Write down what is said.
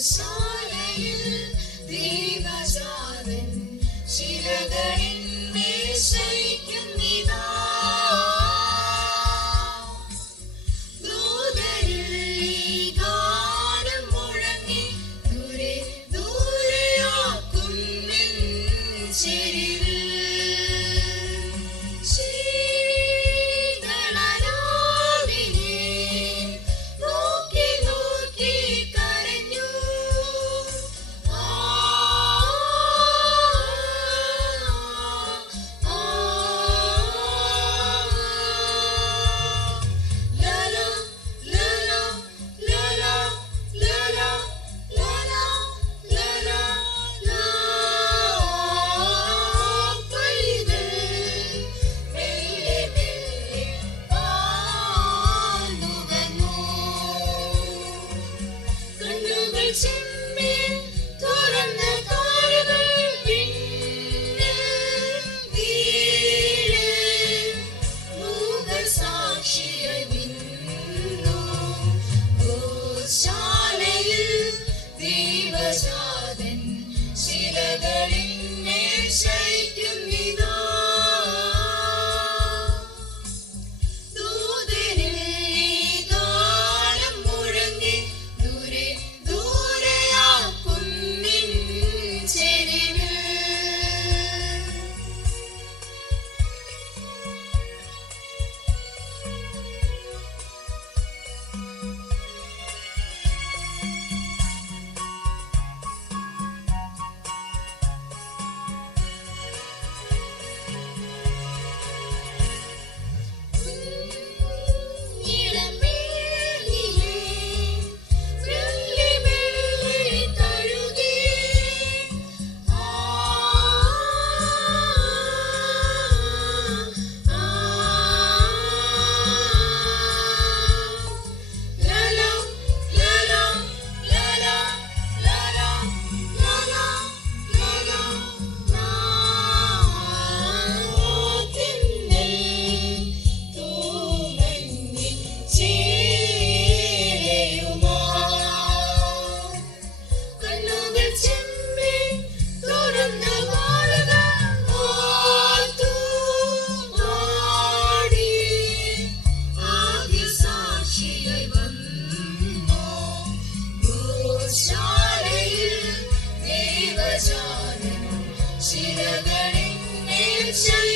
so me. sunshine.